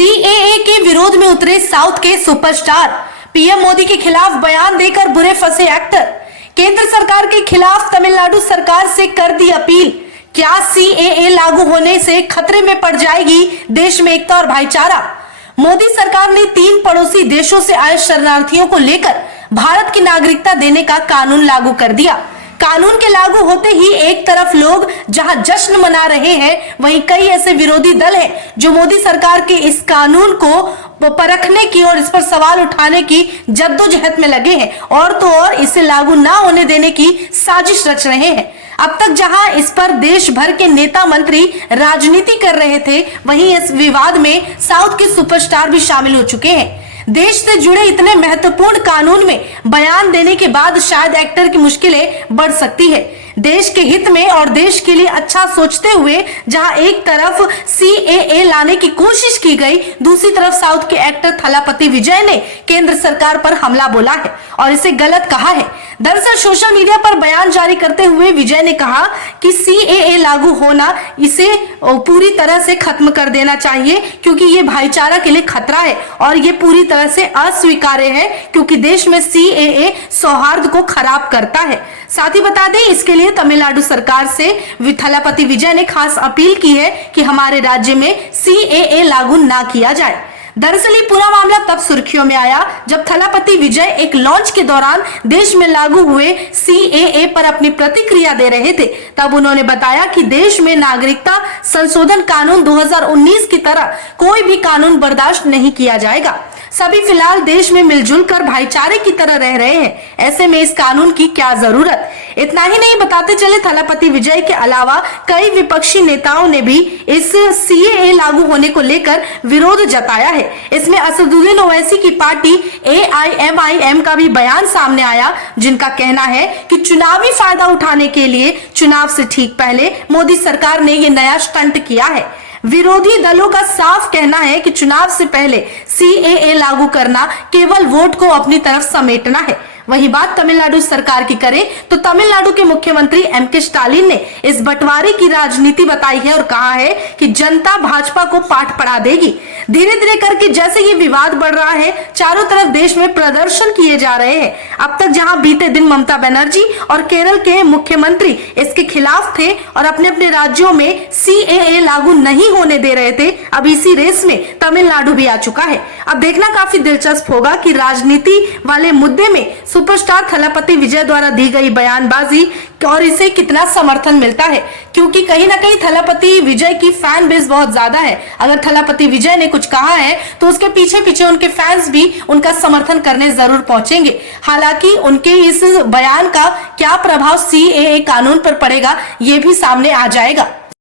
CAA के विरोध में उतरे साउथ के सुपरस्टार। पीएम मोदी के खिलाफ बयान देकर बुरे फंसे एक्टर। केंद्र सरकार के खिलाफ तमिलनाडु सरकार से कर दी अपील। क्या सीएए लागू होने से खतरे में पड़ जाएगी देश में एकता और भाईचारा? मोदी सरकार ने 3 पड़ोसी देशों से आए शरणार्थियों को लेकर भारत की नागरिकता देने का कानून लागू कर दिया। कानून के लागू होते ही एक तरफ लोग जहां जश्न मना रहे हैं, वहीं कई ऐसे विरोधी दल हैं जो मोदी सरकार के इस कानून को परखने की और इस पर सवाल उठाने की जद्दोजहद में लगे हैं और तो और इसे लागू ना होने देने की साजिश रच रहे हैं। अब तक जहां इस पर देश भर के नेता मंत्री राजनीति कर रहे थे, वहीं इस विवाद में साउथ के सुपरस्टार भी शामिल हो चुके हैं। देश से जुड़े इतने महत्वपूर्ण कानून में बयान देने के बाद शायद एक्टर की मुश्किलें बढ़ सकती है। देश के हित में और देश के लिए अच्छा सोचते हुए जहां एक तरफ सीएए लाने की कोशिश की गई, दूसरी तरफ साउथ के एक्टर थलापति विजय ने केंद्र सरकार पर हमला बोला है और इसे गलत कहा है। दरअसल सोशल मीडिया पर बयान जारी करते हुए विजय ने कहा कि सीएए लागू होना इसे पूरी तरह से खत्म कर देना चाहिए, क्योंकि ये भाईचारा के लिए खतरा है और ये पूरी तरह से अस्वीकार्य है, क्योंकि देश में सीएए सौहार्द को खराब करता है। साथ ही बता दें, इसके लिए तमिलनाडु सरकार से थलापति विजय ने खास अपील की है कि हमारे राज्य में सीएए लागू ना किया जाए। दरअसल ये पूरा मामला तब सुर्खियों में आया जब थलापति विजय एक लॉन्च के दौरान देश में लागू हुए सीएए पर अपनी प्रतिक्रिया दे रहे थे। तब उन्होंने बताया कि देश में नागरिकता संशोधन कानून 2019 की तरह कोई भी कानून बर्दाश्त नहीं किया जाएगा। सभी फिलहाल देश में मिलजुल कर भाईचारे की तरह रह रहे हैं, ऐसे में इस कानून की क्या जरूरत। इतना ही नहीं, बताते चले थलापति विजय के अलावा कई विपक्षी नेताओं ने भी इस सीएए लागू होने को लेकर विरोध जताया है। इसमें असदुद्दीन ओवैसी की पार्टी एआईएमआईएम का भी बयान सामने आया, जिनका कहना है कि चुनावी फायदा उठाने के लिए चुनाव से ठीक पहले मोदी सरकार ने ये नया स्टंट किया है। विरोधी दलों का साफ कहना है कि चुनाव से पहले सीएए लागू करना केवल वोट को अपनी तरफ समेटना है। वही बात तमिलनाडु सरकार की करें तो तमिलनाडु के मुख्यमंत्री एमके स्टालिन ने इस बंटवारे की राजनीति बताई है और कहा है कि जनता भाजपा को पाठ पढ़ा देगी। धीरे धीरे करके जैसे ये विवाद बढ़ रहा है, चारों तरफ देश में प्रदर्शन किए जा रहे हैं। अब तक जहां बीते दिन ममता बनर्जी और केरल के मुख्यमंत्री इसके खिलाफ थे और अपने अपने राज्यों में सीएए लागू नहीं होने दे रहे थे, अब इसी रेस में तमिलनाडु भी आ चुका है। अब देखना काफी दिलचस्प होगा कि राजनीति वाले मुद्दे में सुपरस्टार थलापति विजय द्वारा दी गई बयानबाजी और इसे कितना समर्थन मिलता है, क्योंकि कहीं ना कहीं थलापति विजय की फैन बेस बहुत ज्यादा है। अगर थलापति विजय ने कुछ कहा है तो उसके पीछे पीछे उनके फैंस भी उनका समर्थन करने जरूर पहुंचेंगे। हालांकि उनके इस बयान का क्या प्रभाव सीएए कानून पर पड़ेगा, ये भी सामने आ जाएगा।